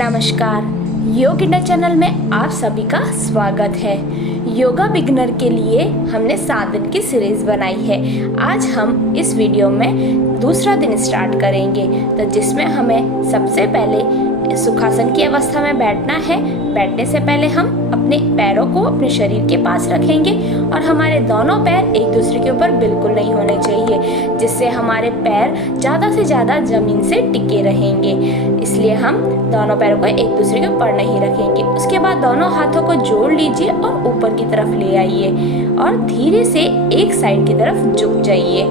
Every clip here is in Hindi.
नमस्कार, योग इंडिया चैनल में आप सभी का स्वागत है। योगा बिगिनर के लिए हमने 7 दिन की सीरीज बनाई है। आज हम इस वीडियो में दूसरा दिन स्टार्ट करेंगे, तो जिसमें हमें सबसे पहले सुखासन की अवस्था में बैठना है। बैठने से पहले हम अपने पैरों को अपने शरीर के पास रखेंगे और हमारे दोनों पैर एक दूसरे के ऊपर बिल्कुल नहीं होने चाहिए, जिससे हमारे पैर ज़्यादा से ज़्यादा ज़मीन से टिके रहेंगे। इसलिए हम दोनों पैरों को एक दूसरे के ऊपर नहीं रखेंगे। उसके बाद दोनों हाथों को जोड़ लीजिए और ऊपर की तरफ ले आइए और धीरे से एक साइड की तरफ झुक जाइए।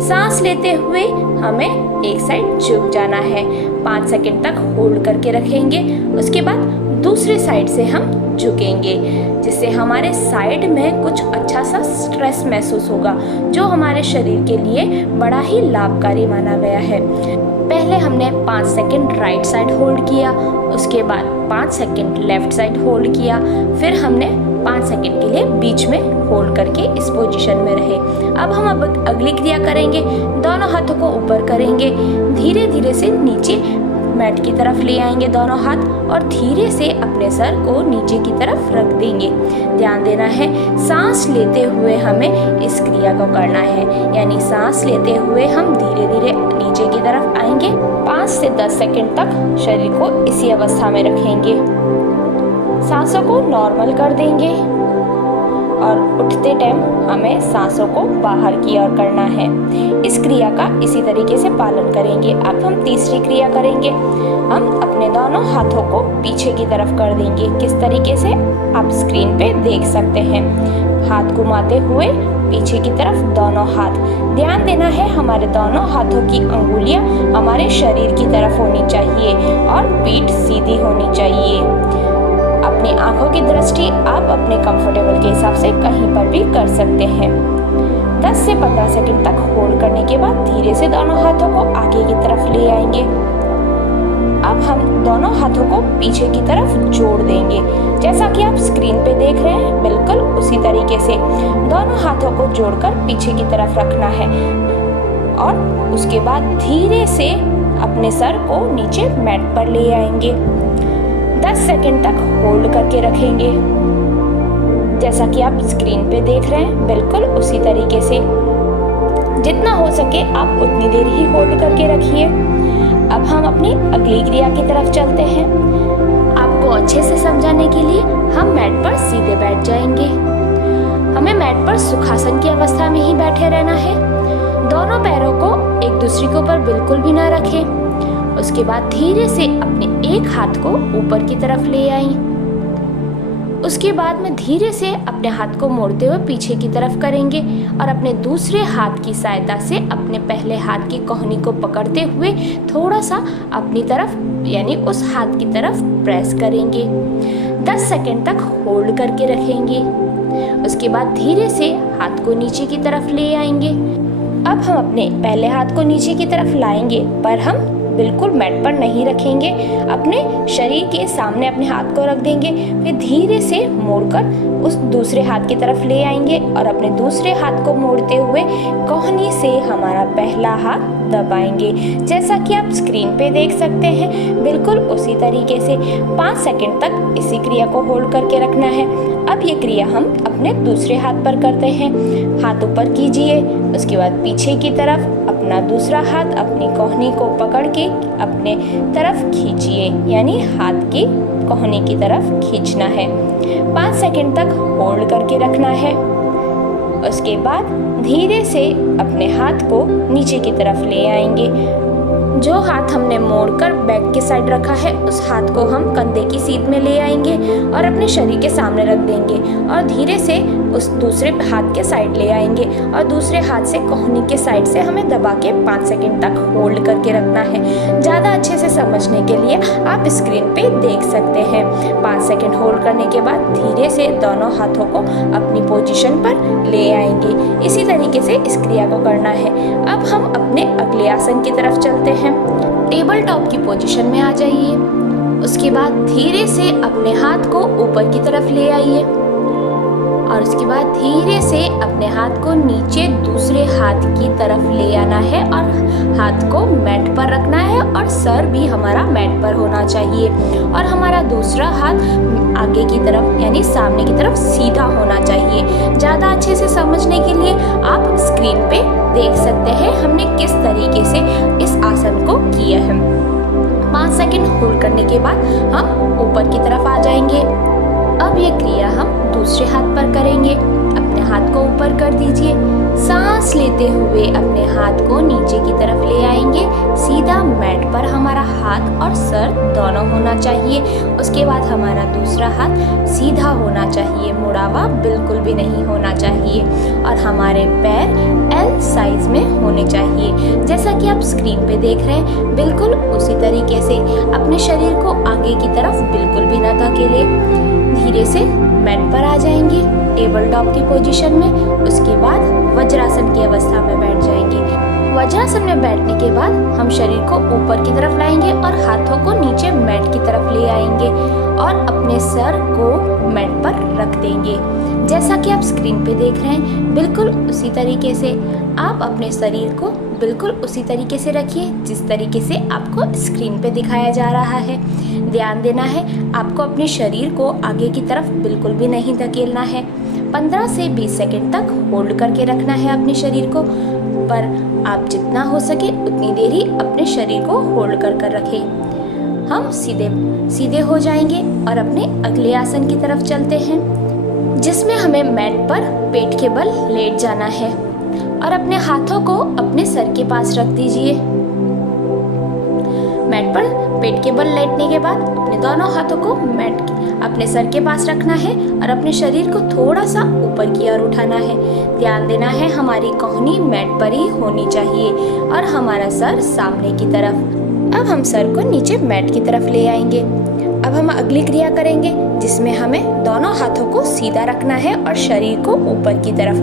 सांस लेते हुए हमें एक साइड झुक जाना है। 5 सेकंड तक होल्ड करके रखेंगे। उसके बाद दूसरे साइड से हम झुकेंगे, जिससे हमारे साइड में कुछ अच्छा सा स्ट्रेस महसूस होगा, जो हमारे शरीर के लिए बड़ा ही लाभकारी माना गया है। पहले हमने 5 सेकंड राइट साइड होल्ड किया, उसके बाद 5 सेकंड लेफ्ट साइड होल्ड किया, फिर हमने 5 सेकंड के लिए बीच में होल्ड करके इस पोजीशन में रहे। अब हम अगली क्रिया करेंगे। दोनों हाथों को ऊपर करेंगे, धीरे धीरे से नीचे मैट की तरफ ले आएंगे दोनों हाथ और धीरे से अपने सर को नीचे की तरफ रख देंगे। ध्यान देना है, सांस लेते हुए हमें इस क्रिया को करना है, यानी सांस लेते हुए हम धीरे धीरे नीचे की तरफ आएंगे। 5 से 10 सेकंड तक शरीर को इसी अवस्था में रखेंगे। सांसों को नॉर्मल कर देंगे और उठते टाइम हमें सांसों को बाहर की ओर करना है। इस क्रिया का इसी तरीके से पालन करेंगे। अब हम तीसरी क्रिया करेंगे। हम अपने दोनों हाथों को पीछे की तरफ कर देंगे। किस तरीके से आप स्क्रीन पे देख सकते हैं। हाथ घुमाते हुए पीछे की तरफ दोनों हाथ। ध्यान देना है, हमारे दोनों हाथों की अंगुलियां हमारे शरीर की तरफ होनी चाहिए और पीठ सीधी होनी चाहिए। अपनी आंखों की दृष्टि आप अपने कंफर्टेबल के हिसाब से कहीं पर भी कर सकते हैं। 10 से 15 सेकंड तक होल्ड करने के बाद धीरे से दोनों हाथों को आगे की तरफ ले आएंगे। अब हम दोनों हाथों को पीछे की तरफ जोड़ देंगे, जैसा कि आप स्क्रीन पे देख रहे हैं। बिल्कुल उसी तरीके से दोनों हाथों को जोड़कर पीछे की तरफ रखना है और उसके बाद धीरे से अपने सर को नीचे मैट पर ले आएंगे। 10 सेकंड तक होल्ड करके रखेंगे, जैसा कि आप स्क्रीन पे देख रहे हैं। बिल्कुल उसी तरीके से जितना हो सके आप उतनी देर ही होल्ड करके रखिए। अब हम अपनी अगली क्रिया की तरफ चलते हैं। आपको अच्छे से समझाने के लिए हम मैट पर सीधे बैठ जाएंगे। हमें मैट पर सुखासन की अवस्था में ही बैठे रहना है। दोनों पैरों को एक दूसरे के ऊपर बिल्कुल भी ना रखें। उसके बाद धीरे से अपने एक हाथ को ऊपर की तरफ ले आई। उसके बाद में धीरे से अपने हाथ को मोड़ते हुए पीछे की तरफ करेंगे और अपने दूसरे हाथ की सहायता से अपने पहले हाथ की कोहनी को पकड़ते हुए थोड़ा सा अपनी तरफ, यानी उस हाथ की तरफ प्रेस करेंगे। 10 सेकंड तक होल्ड करके रखेंगे। उसके बाद धीरे से हाथ को नीचे की तरफ ले आएंगे। अब हम अपने पहले हाथ को नीचे की तरफ लाएंगे, पर हम बिल्कुल मैट पर नहीं रखेंगे। अपने शरीर के सामने अपने हाथ को रख देंगे, फिर धीरे से मोड़कर उस दूसरे हाथ की तरफ ले आएंगे और अपने दूसरे हाथ को मोड़ते हुए कोहनी से हमारा पहला हाथ दबाएंगे, जैसा कि आप स्क्रीन पे देख सकते हैं। बिल्कुल उसी तरीके से 5 सेकंड तक इसी क्रिया को होल्ड करके रखना है। अब ये क्रिया हम अपने दूसरे हाथ पर करते हैं। हाथ ऊपर कीजिए, उसके बाद पीछे की तरफ अपना दूसरा हाथ अपनी कोहनी को पकड़ के अपने तरफ खींचिए, यानी हाथ की कोहनी की तरफ खींचना है। 5 सेकंड तक होल्ड करके रखना है। उसके बाद धीरे से अपने हाथ को नीचे की तरफ ले आएंगे। जो हाथ हमने मोड़कर बैक के साइड रखा है, उस हाथ को हम कंधे की सीध में ले आएंगे और अपने शरीर के सामने रख देंगे और धीरे से उस दूसरे हाथ के साइड ले आएंगे और दूसरे हाथ से कोहनी के साइड से हमें दबा के 5 सेकंड तक होल्ड करके रखना है। ज़्यादा अच्छे से समझने के लिए आप स्क्रीन पे देख सकते हैं। 5 सेकंड होल्ड करने के बाद धीरे से दोनों हाथों को अपनी पोजीशन पर ले आएंगे। इसी तरीके से इस क्रिया को करना है। अब हम अपने अगले आसन की तरफ चलते हैं। टेबल टॉप की पोजीशन में आ जाइए। उसके बाद धीरे से अपने हाथ को ऊपर की तरफ ले आइए और उसके बाद धीरे से अपने हाथ को नीचे दूसरे हाथ की तरफ ले आना है और हाथ को मैट पर रखना है और सर भी हमारा मैट पर होना चाहिए और हमारा दूसरा हाथ आगे की तरफ यानी सामने की तरफ सीधा होना चाहिए। ज़्यादा अच्छे से समझने के लिए आप स्क्रीन पे देख सकते हैं हमने किस तरीके से इस आसन को किया है। 5 सेकंड होल्ड करने के बाद हम ऊपर की तरफ आ जाएंगे। अब ये क्रिया हम दूसरे हाथ पर करेंगे। अपने हाथ को ऊपर कर दीजिए। सांस लेते हुए अपने हाथ को नीचे की तरफ ले आएंगे। सीधा मैट पर हमारा हाथ और सर दोनों होना चाहिए। उसके बाद हमारा दूसरा हाथ सीधा होना चाहिए, मुड़ा हुआ बिल्कुल भी नहीं होना चाहिए और हमारे पैर एल साइज में होने चाहिए। जैसा कि आप स्क्रीन पे देख रहे हैं, बिल्कुल उसी तरीके से अपने शरीर को आगे की तरफ बिल्कुल भी ना धकेले। धीरे से मैट पर आ जाएंगे टेबल टॉप की पोजीशन में। उसके बाद वज्रासन की अवस्था में बैठ जाएंगे। वज्रासन में बैठने के बाद हम शरीर को ऊपर की तरफ लाएंगे और हाथों को नीचे मैट की तरफ ले आएंगे और अपने सर को मैट पर रख देंगे। जैसा कि आप स्क्रीन पे देख रहे हैं, बिल्कुल उसी तरीके से आप अपने शरीर को बिल्कुल उसी तरीके से रखिए जिस तरीके से आपको स्क्रीन पे दिखाया जा रहा है। ध्यान देना है, आपको अपने शरीर को आगे की तरफ बिल्कुल भी नहीं धकेलना है। 15 से 20 सेकंड तक होल्ड करके रखना है अपने शरीर को, पर आप जितना हो सके उतनी देर ही अपने शरीर को होल्ड कर रखें। हम सीधे हो जाएंगे और अपने अगले आसन की तरफ चलते हैं, जिसमें हमें मैट पर पेट के बल लेट जाना है और अपने हाथों को अपने सर के पास रख दीजिए। मैट पर पेट के बल लेटने के बाद अपने दोनों हाथों को अपने सर के पास रखना है और अपने शरीर को थोड़ा सा ऊपर की ओर उठाना है। ध्यान देना है, हमारी कोहनी मैट पर ही होनी चाहिए और हमारा सर सामने की तरफ। अब हम सर को नीचे मैट की तरफ ले आएंगे। अब हम अगली क्रिया करेंगे, जिसमें हमें दोनों हाथों को सीधा रखना है और शरीर को ऊपर की तरफ।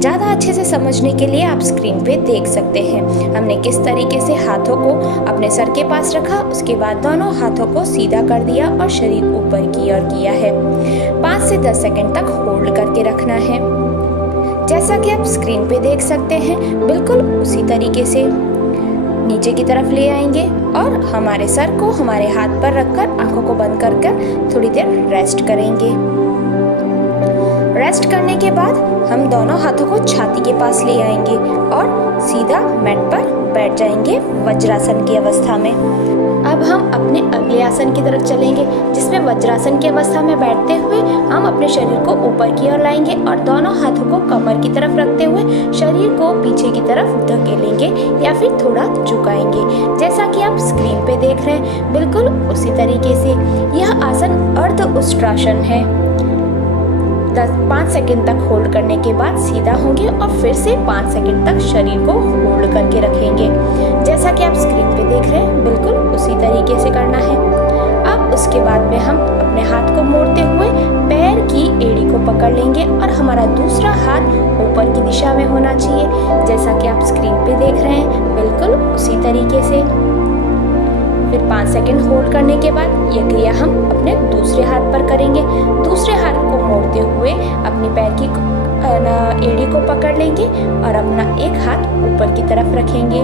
ज़्यादा अच्छे से समझने के लिए आप स्क्रीन पे देख सकते हैं हमने किस तरीके से हाथों को अपने सर के पास रखा, उसके बाद दोनों हाथों को सीधा कर दिया और शरीर ऊपर की ओर किया है। 5 से 10 सेकंड तक होल्ड करके रखना है। जैसा कि आप स्क्रीन पे देख सकते हैं, बिल्कुल उसी तरीके से नीचे की तरफ ले आएंगे और हमारे सर को हमारे हाथ पर रखकर आंखों को बंद कर थोड़ी देर रेस्ट करेंगे। रेस्ट करने के बाद हम दोनों हाथों को छाती के पास ले आएंगे और सीधा मैट पर बैठ जाएंगे वज्रासन की अवस्था में। अब हम अपने अगले आसन की तरफ चलेंगे, जिसमें वज्रासन की अवस्था में बैठते हुए हम अपने शरीर को ऊपर की ओर लाएंगे और दोनों हाथों को कमर की तरफ रखते हुए शरीर को पीछे की तरफ धकेलेंगे या फिर थोड़ा झुकाएंगे। जैसा कि आप स्क्रीन पे देख रहे हैं, बिल्कुल उसी तरीके से यह आसन अर्ध उष्ट्रासन है। 5 सेकंड तक होल्ड करने के बाद सीधा होंगे और फिर से 5 सेकंड तक शरीर को होल्ड करके रखेंगे। जैसा कि आप स्क्रीन पे देख रहे हैं, बिल्कुल उसी तरीके से करना है। अब उसके बाद में हम अपने हाथ को मोड़ते हुए पैर की एड़ी को पकड़ लेंगे और हमारा दूसरा हाथ ऊपर की दिशा में होना चाहिए। जैसा कि आप स्क्रीन पे देख रहे हैं, बिल्कुल उसी तरीके से। फिर 5 सेकंड होल्ड करने के बाद यह क्रिया हम अपने दूसरे हाथ पर करेंगे। दूसरे हाथ को मोड़ते हुए अपनी पैर की एड़ी को पकड़ लेंगे और अपना एक हाथ ऊपर की तरफ रखेंगे।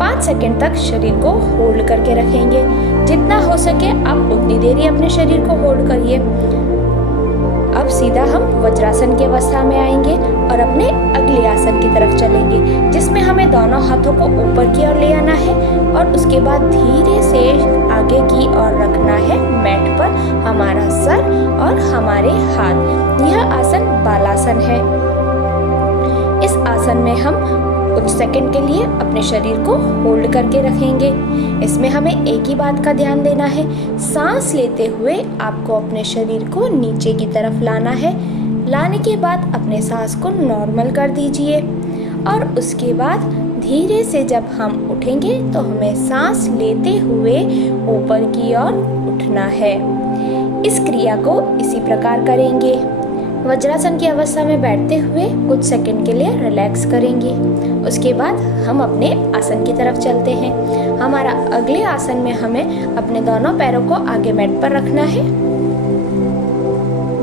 5 सेकंड तक शरीर को होल्ड करके रखेंगे। जितना हो सके आप उतनी देर ही अपने शरीर को होल्ड करिए। अब सीधा हम वज्रासन की अवस्था में आएंगे और अपने अगले आसन की तरफ चलेंगे, जिसमें हमें दोनों हाथों को ऊपर की ओर ले आना है और उसके बाद धीरे से आगे की ओर रखना है मैट पर हमारा सर और हमारे हाथ। यह आसन बालासन है। इस आसन में हम कुछ सेकंड के लिए अपने शरीर को होल्ड करके रखेंगे। इसमें हमें एक ही बात का ध्यान देना है, सांस लेते हुए आपको अपने शरीर को नीचे की तरफ लाना है। लाने के बाद अपने सांस को नॉर्मल कर दीजिए और उसके बाद धीरे से जब हम उठेंगे तो हमें सांस लेते हुए ऊपर की ओर उठना है। इस क्रिया को इसी प्रकार करेंगे। वज्रासन की अवस्था में बैठते हुए कुछ सेकंड के लिए रिलैक्स करेंगे। उसके बाद हम अपने आसन की तरफ चलते हैं। हमारा अगले आसन में हमें अपने दोनों पैरों को आगे मैट पर रखना है,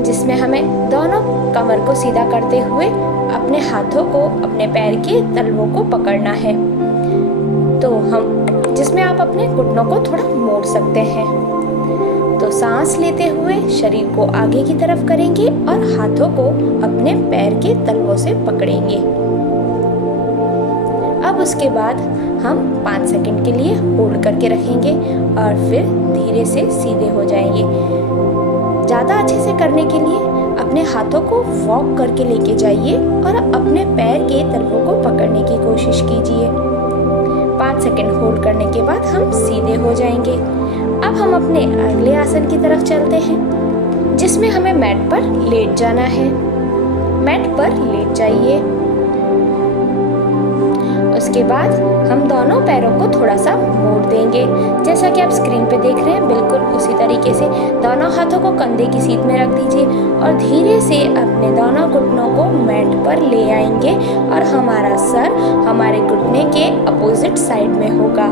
जिसमें हमें दोनों कमर को सीधा करते हुए अपने हाथों को अपने पैर के तलवों को पकड़ना है। तो हम जिसमें आप अपने घुटनों को थोड़ा मोड़ सकते हैं। तो सांस लेते हुए शरीर को आगे की तरफ करेंगे और हाथों को अपने पैर के तलवों से पकड़ेंगे। अब उसके बाद हम 5 सेकंड के लिए होल्ड करके रखेंगे और फिर धीरे से सीधे हो जाएंगे। ज़्यादा अच्छे से करने के लिए अपने हाथों को वॉक करके लेके जाइए और अपने पैर के तलवों को पकड़ने की कोशिश कीजिए। 5 सेकंड होल्ड करने के बाद हम सीधे हो जाएंगे। अब हम अपने अगले आसन की तरफ चलते हैं, जिसमें हमें मैट पर लेट जाना है। मैट पर लेट जाइए। उसके बाद हम दोनों पैरों को थोड़ा सा मोड़ देंगे, जैसा कि आप स्क्रीन पे देख रहे हैं। बिल्कुल उसी तरीके से दोनों हाथों को कंधे की सीध में रख दीजिए और धीरे से अपने दोनों घुटनों को मैट पर ले आएंगे और हमारा सर हमारे घुटने के अपोजिट साइड में होगा।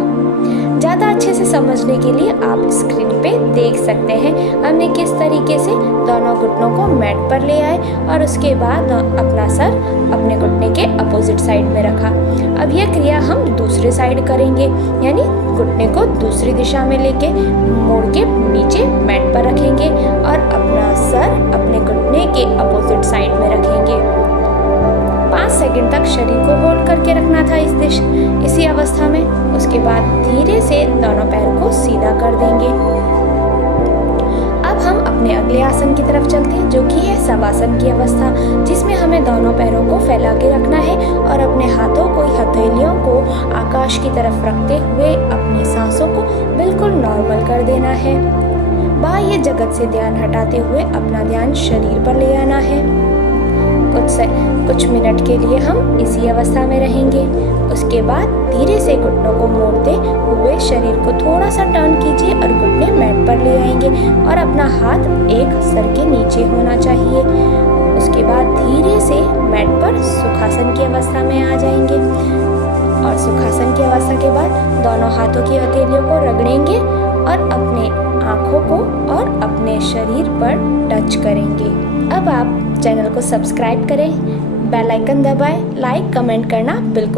ज़्यादा अच्छे से समझने के लिए आप स्क्रीन पे देख सकते हैं हमने किस तरीके से दोनों घुटनों को मैट पर ले आए और उसके बाद अपना सर अपने घुटने के अपोजिट साइड में रखा। अब यह क्रिया हम दूसरे साइड करेंगे, यानी घुटने को दूसरी दिशा में लेके मोड़ के नीचे मैट पर रखेंगे और अपना सर अपने घुटने के अपोजिट साइड में रखेंगे। 5 सेकंड तक शरीर को होल्ड करके रखना था इसी अवस्था में। उसके बाद धीरे से दोनों पैर को सीधा कर देंगे। अब हम अपने अगले आसन की तरफ चलते हैं, जो कि है शवासन की अवस्था, जिसमें हमें दोनों पैरों को फैला के रखना है और अपने हाथों को हथेलियों को आकाश की तरफ रखते हुए अपनी सांसों को बिल्कुल नॉर्मल कर देना है। बाह्य जगत से ध्यान हटाते हुए अपना ध्यान शरीर पर ले आना है। कुछ मिनट के लिए हम इसी अवस्था में रहेंगे। उसके बाद धीरे से घुटनों को मोड़ते हुए शरीर को थोड़ा सा टर्न कीजिए और घुटने मैट पर ले आएंगे और अपना हाथ एक सर के नीचे होना चाहिए। उसके बाद धीरे से मैट पर सुखासन की अवस्था में आ जाएंगे और सुखासन की अवस्था के बाद दोनों हाथों की हथेलियों को रगड़ेंगे और अपने आँखों को और अपने शरीर पर टच करेंगे। अब आप चैनल को सब्सक्राइब करें, बेल आइकन दबाएं, लाइक कमेंट करना बिल्कुल